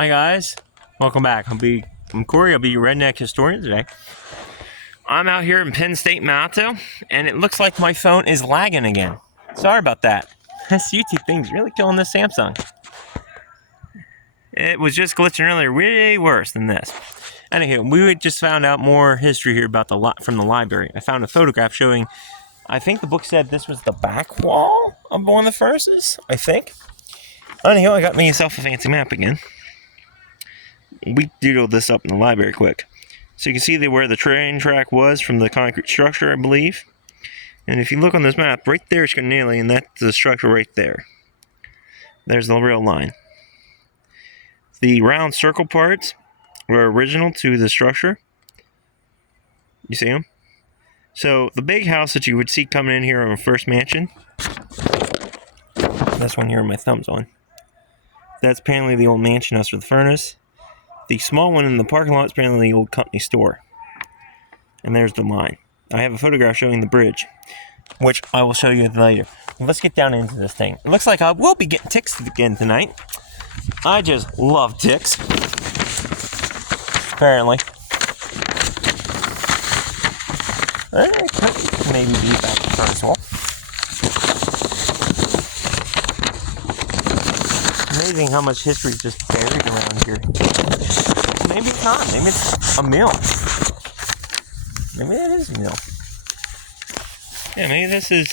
Hi guys, welcome back. I'm Corey. I'll be your redneck historian today. I'm out here in Penn State, Mount Alto, and it looks like my phone is lagging again. Sorry about that. This YouTube thing's really killing this Samsung. It was just glitching earlier, way worse than this. Anywho, we just found out more history here about from the library. I found a photograph showing, I think the book said this was the back wall of one of the furnaces, I think. Anyhow, I got myself a fancy map again. We doodled this up in the library quick. So you can see where the train track was from the concrete structure, I believe. And if you look on this map, right there is nearly, and that's the structure right there. There's the real line. The round circle parts were original to the structure. You see them? So the big house that you would see coming in here on the first mansion, this one here my thumb's on, that's apparently the old mansion house for the furnace. The small one in the parking lot is apparently the old company store. And there's the line. I have a photograph showing the bridge, which I will show you later. Let's get down into this thing. It looks like I will be getting ticks again tonight. I just love ticks. Apparently. It could maybe be back to the furnace wall. Amazing how much history is just buried around here. Maybe it's not. Maybe it's a mill. Maybe that is a mill. Yeah, maybe this is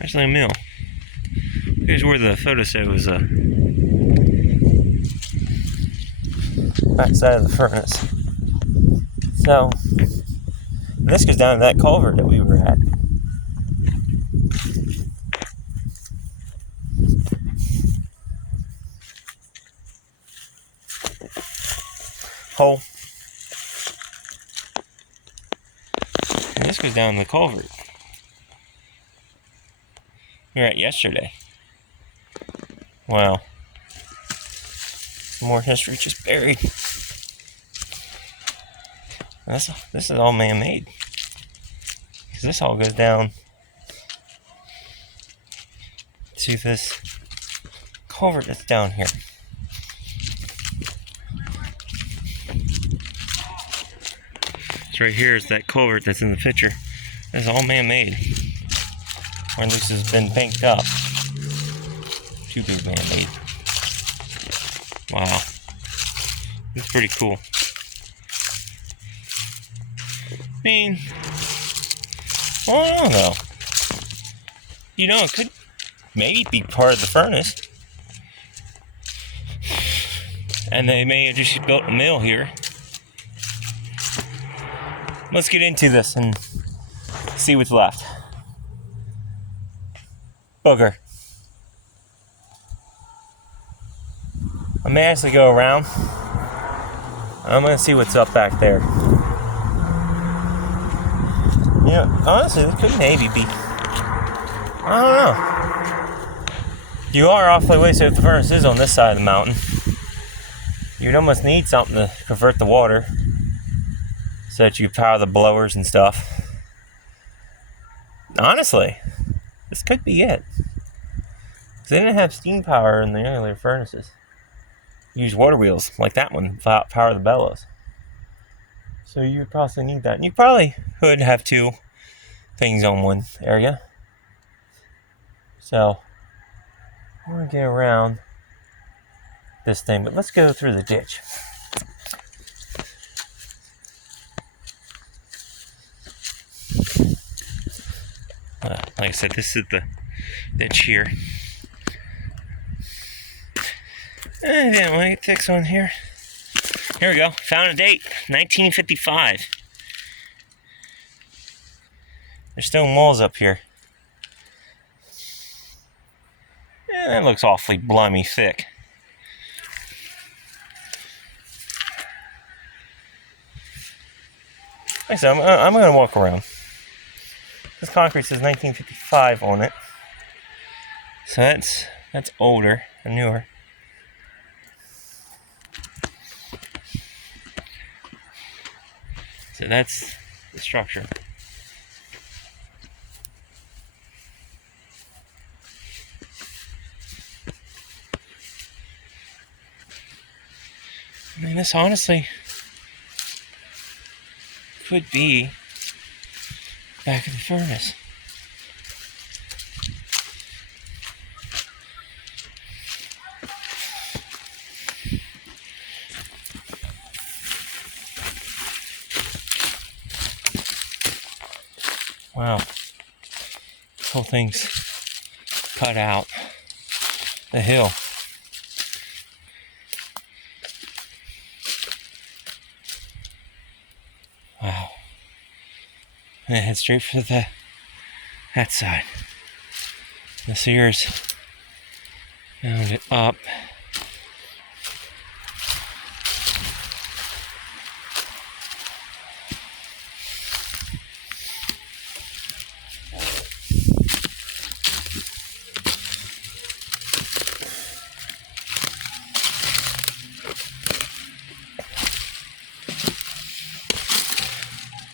actually a mill. Here's where the photo said was a back side of the furnace. So this goes down to that culvert that we were at. Hole. And this goes down the culvert we were at yesterday. Wow. Some more history just buried. This is all man-made. Because this all goes down to this culvert that's down here. Right here is that culvert that's in the picture. It's all man-made. Or at least it's been banked up to be man-made. Wow. It's pretty cool. I mean, well, I don't know. You know, it could maybe be part of the furnace. And they may have just built a mill here. Let's get into this and see what's left. Booger. I may actually go around. I'm going to see what's up back there. You know, honestly, this could maybe be. I don't know. You are awfully wasted if the furnace is on this side of the mountain. You'd almost need something to convert the water, so that you power the blowers and stuff. Honestly, this could be it. Because they didn't have steam power in the earlier furnaces. You use water wheels, like that one, to power the bellows. So you would probably need that. And you probably could have two things on one area. So, I'm going to get around this thing, but let's go through the ditch. Like I said, this is the ditch here. And then let me fix one here. Here we go. Found a date, 1955. There's stone walls up here. And that looks awfully blummy thick. Like I said, I'm going to walk around. This concrete says 1955 on it. So that's older or newer. So that's the structure. I mean, this honestly could be back of the furnace. Wow. This whole thing's cut out the hill. Wow. And it heads straight for that side. The Sears found it up.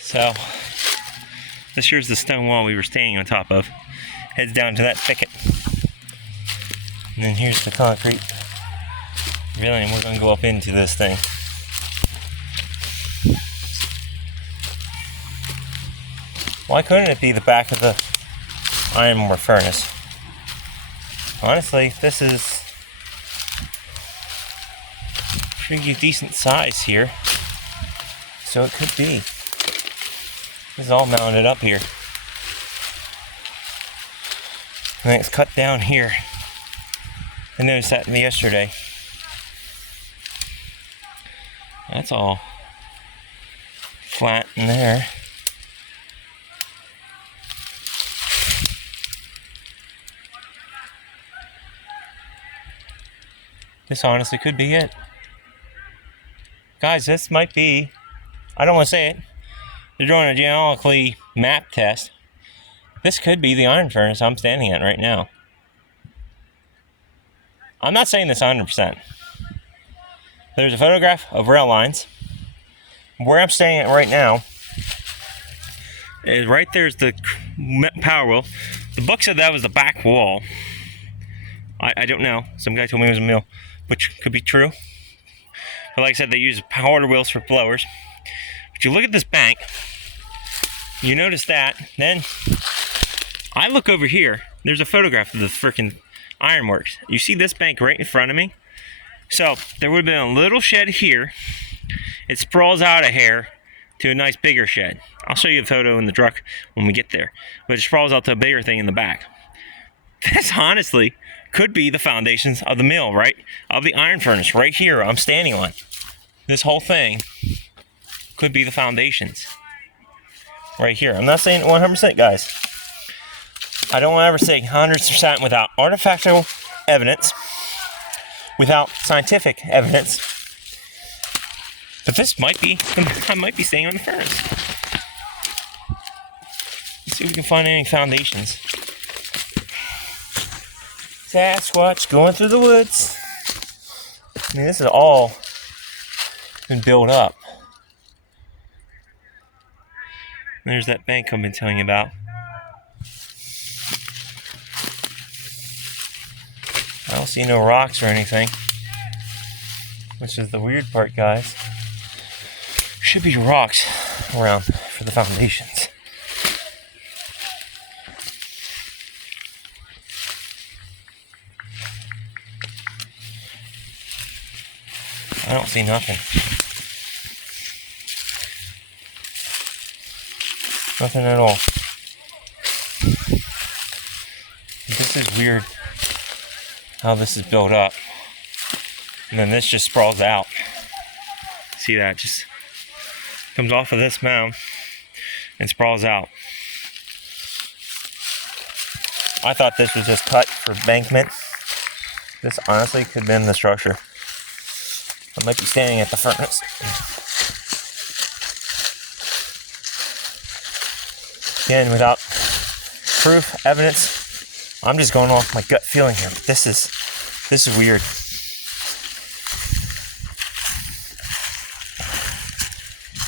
So, this here's the stone wall we were standing on top of. Heads down to that thicket. And then here's the concrete railing. We're going to go up into this thing. Why couldn't it be the back of the iron ore furnace? Honestly, this is pretty decent size here. So it could be. This is all mounted up here. And then it's cut down here. I noticed that yesterday. That's all flat in there. This honestly could be it. Guys, this might be, I don't want to say it, they're doing a geologically map test. This could be the iron furnace I'm standing at right now. I'm not saying this 100%. There's a photograph of rail lines. Where I'm standing at right now is right there's the power wheel. The book said that was the back wall. I don't know. Some guy told me it was a mill, which could be true. But like I said, they use power wheels for blowers. But you look at this bank, you notice that. Then I look over here. There's a photograph of the freaking ironworks. You see this bank right in front of me? So there would have been a little shed here. It sprawls out a hair to a nice bigger shed. I'll show you a photo in the truck when we get there. But it sprawls out to a bigger thing in the back. This honestly could be the foundations of the mill, right? Of the iron furnace right here I'm standing on. This whole thing could be the foundations right here. I'm not saying 100%, guys. I don't ever say 100% without artifactual evidence, without scientific evidence. But this might be, I might be staying on the furnace. Let's see if we can find any foundations. Sasquatch going through the woods. I mean, this is all been built up. There's that bank I've been telling you about. I don't see no rocks or anything, which is the weird part, guys. Should be rocks around for the foundations. I don't see nothing. Nothing at all. This is weird how this is built up. And then this just sprawls out. See that? Just comes off of this mound and sprawls out. I thought this was just cut for embankment. This honestly could have been the structure. I might be standing at the furnace. Again, without proof, evidence, I'm just going off my gut feeling here. This is weird.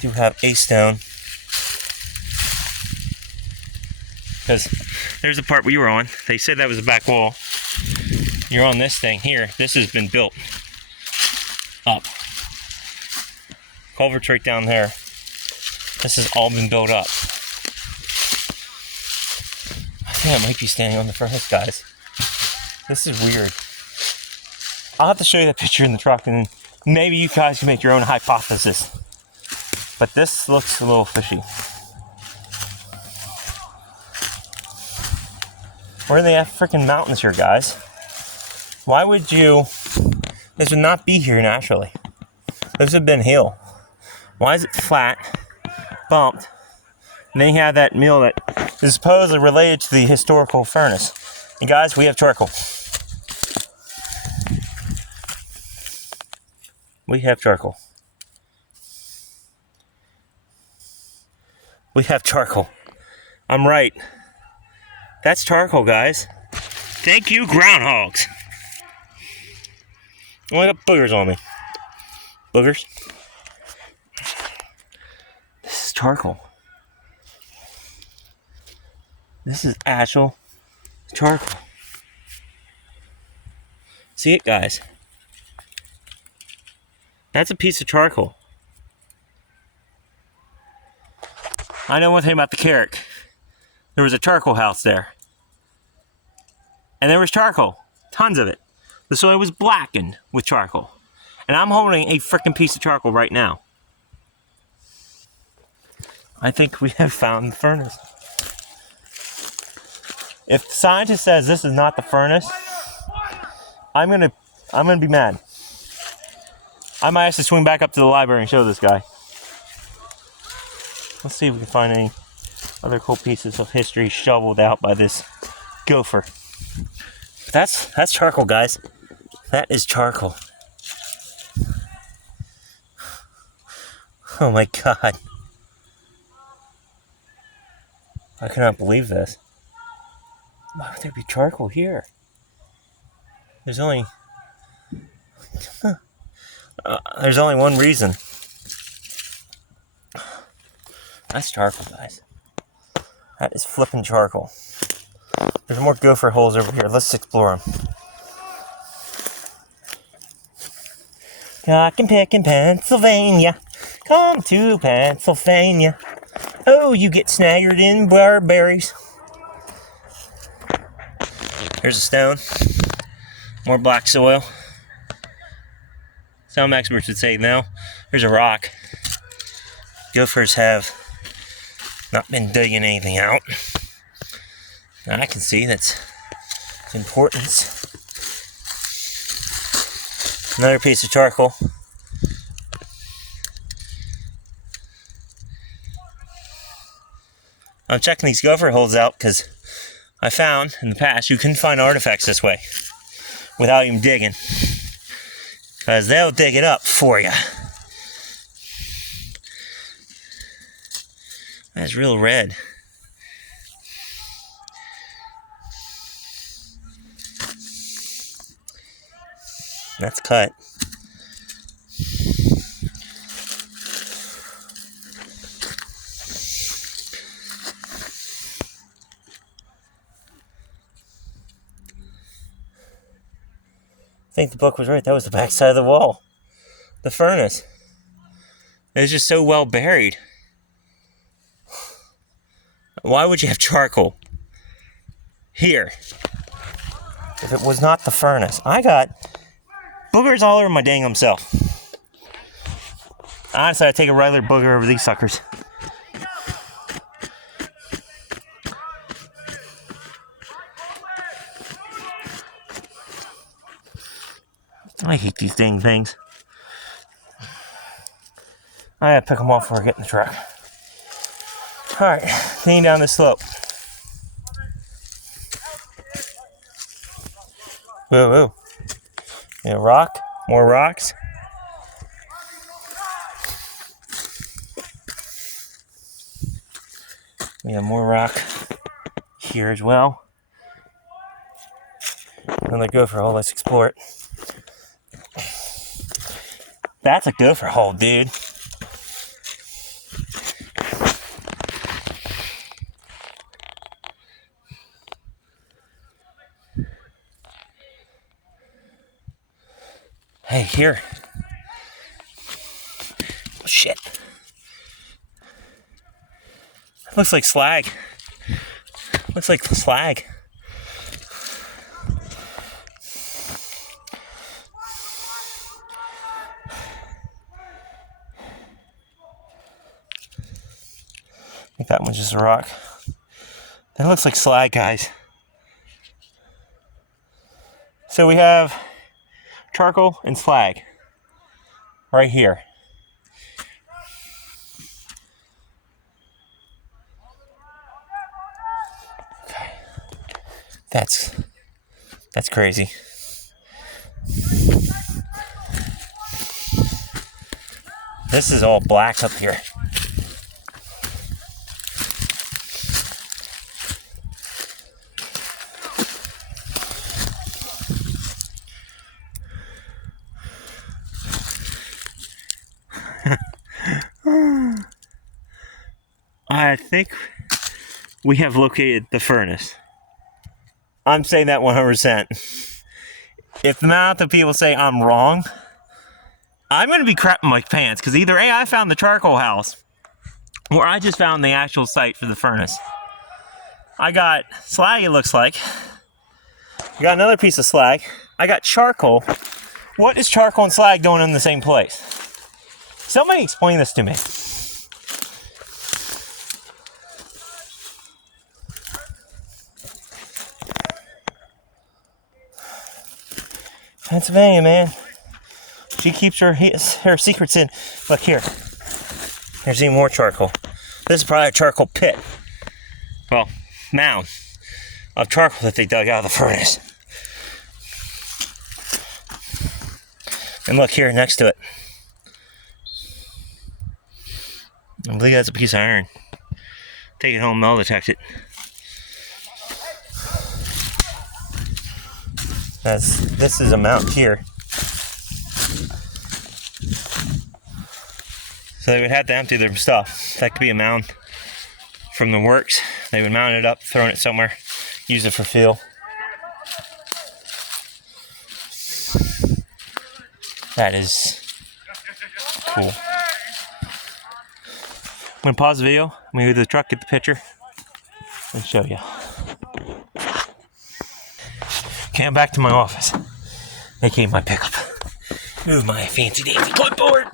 Do have a stone. Because there's the part we were on. They said that was the back wall. You're on this thing here. This has been built up. Culvert's right down there. This has all been built up. I think I might be standing on the furnace, guys. This is weird. I'll have to show you that picture in the truck, and maybe you guys can make your own hypothesis. But this looks a little fishy. Where are the freaking mountains here, guys? Why would you... This would not be here naturally. This would have been hill. Why is it flat, bumped, and then you have that mill that is supposedly related to the historical furnace. And guys, we have charcoal. We have charcoal. We have charcoal. I'm right. That's charcoal, guys. Thank you, groundhogs. Oh, I got boogers on me. Boogers. This is charcoal. This is actual charcoal. See it, guys? That's a piece of charcoal. I know one thing about the Carrick. There was a charcoal house there. And there was charcoal. Tons of it. The soil was blackened with charcoal. And I'm holding a freaking piece of charcoal right now. I think we have found the furnace. If the scientist says this is not the furnace, I'm gonna be mad. I might have to swing back up to the library and show this guy. Let's see if we can find any other cool pieces of history shoveled out by this gopher. That's charcoal, guys. That is charcoal. Oh my God. I cannot believe this. Why would there be charcoal here? There's only one reason. That's charcoal, guys. That is flipping charcoal. There's more gopher holes over here. Let's explore them. Cock and pick in Pennsylvania. Come to Pennsylvania. Oh, you get snaggered in barberries. Here's a stone. More black soil. Some experts would say no. Here's a rock. Gophers have not been digging anything out. And I can see that's importance. Another piece of charcoal. I'm checking these gopher holes out because I found in the past you can find artifacts this way without even digging. Because they'll dig it up for you. That's real red. That's cut. I think the book was right. That was the back side of the wall. The furnace. It was just so well buried. Why would you have charcoal here if it was not the furnace? I got boogers all over my dang self. Honestly, I'd take a regular booger over these suckers. I hate these dang things. I gotta pick them off before I get in the truck. Alright, heading down this slope. Whoa, whoa. Yeah, rock, more rocks. We have more rock here as well. Another gopher hole, let's explore it. That's a gopher hole, dude. Hey, here. shit. Looks like slag. Looks like slag. I think that one's just a rock. That looks like slag, guys. So we have charcoal and slag right here. Okay. That's crazy. This is all black up here. I think we have located the furnace. I'm saying that 100%. If the amount of people say I'm wrong, I'm going to be crapping my pants, because either A, I found the charcoal house, or I just found the actual site for the furnace. I got slag, it looks like. I got another piece of slag. I got charcoal. What is charcoal and slag doing in the same place? Somebody explain this to me. Pennsylvania, man. She keeps her secrets in. Look here. There's even more charcoal. This is probably a charcoal pit. Well, mound of charcoal that they dug out of the furnace. And look here next to it. I believe that's a piece of iron. Take it home, metal detect it. This is a mount here. So they would have to empty their stuff. That could be a mound from the works. They would mount it up, throw it somewhere, use it for fuel. That is cool. I'm gonna pause the video. I'm gonna go to the truck, get the picture, and show you. Okay, I'm back to my office. aka my pickup. Move my fancy dancy clipboard.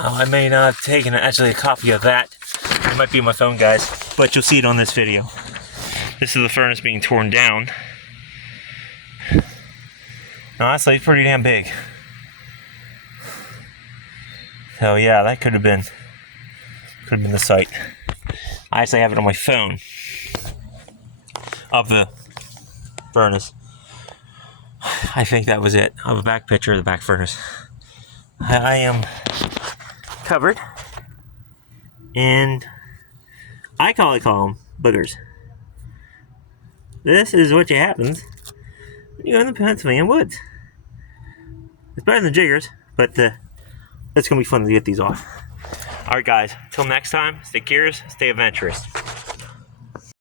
I may not have taken actually a copy of that. It might be on my phone, guys, but you'll see it on this video. This is the furnace being torn down. Honestly, it's pretty damn big. So yeah, that could have been the site. I actually have it on my phone of the furnace. I think that was it. I have a back picture of the back furnace. I am covered, and I call them boogers. This is what happens when you go in the Pennsylvania woods. It's better than jiggers, but it's gonna be fun to get these off. Alright guys, till next time, stay curious, stay adventurous.